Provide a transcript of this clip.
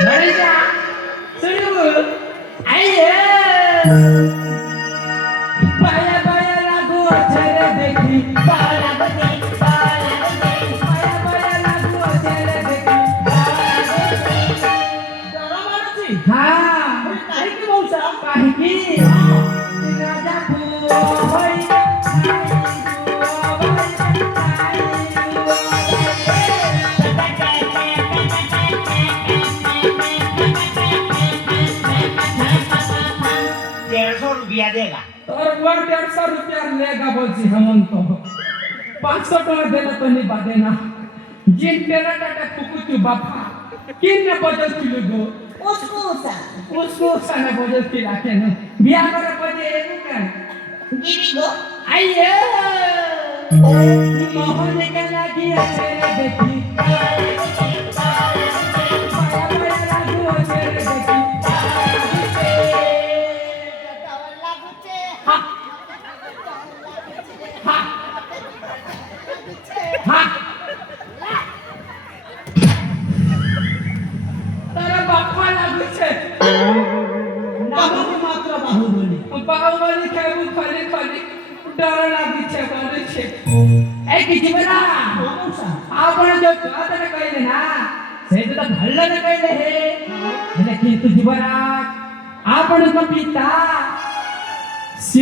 गणेशा सुरू आइए पाया पाया लागू अछरे देखी पाया पाया लागू अछरे देखी हाँ काहे की राजा होई रुपया देगा तोर वर 150 रुपया लेगा बोलছি हेमंत 500 টাকা দেনা তো নি বাদে না জিন তেরা টাকা কুকুচু বাপা কিনে বদল কিলো গো उसको साना बजल की लाके ने बिया करे बजे एनु का गिरी गो आइए मोहन के लागी अचरे देखी पाया पाया लागू अचरे देखी हा हा हा तारा बापा लागू छे नामक मात्र बाहुबली बाहुबली खेबू खाली खाली डर लागी छे करे छे ए की जीवना आपण जो कातने कइले ना से तो भल्लन कइले हे એટલે કે તું જીવરા आपण तो पिता